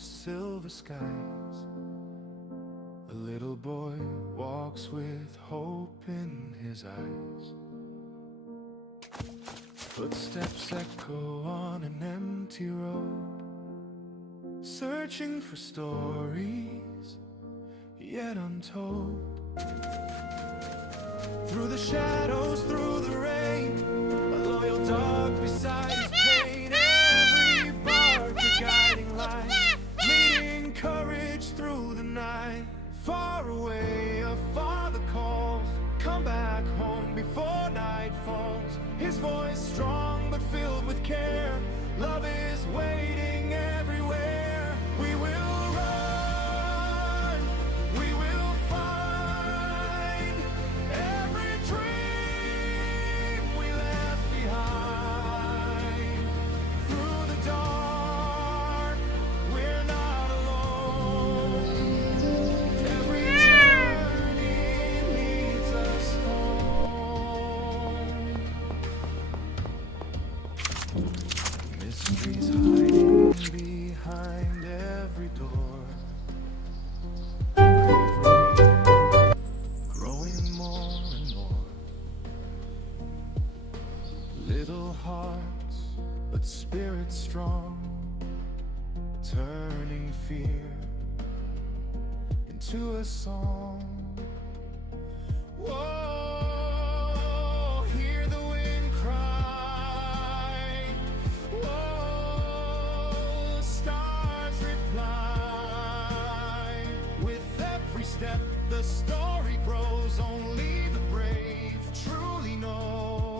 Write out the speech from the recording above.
silver skies. A little boy walks with hope in his eyes. Footsteps echo on an empty road, searching for stories yet untold. Through the shadows, through the rain, a loyal dog beside his pain. Every bark a guiding light, leading courage through the night. Far away, a father calls, come back home before night falls. His voice strong but filled with care. Love is waiting everywhere. We will run, we will find every dream we left behind. Through the dark, we're not alone. Every journey leads us home. Mysteries hiding behind every door. Bravery growing more and more. Little hearts, but spirits strong, turning fear into a song. Whoa, hear the wind cry. Whoa, stars reply. With every step, the story grows. Only the brave truly know.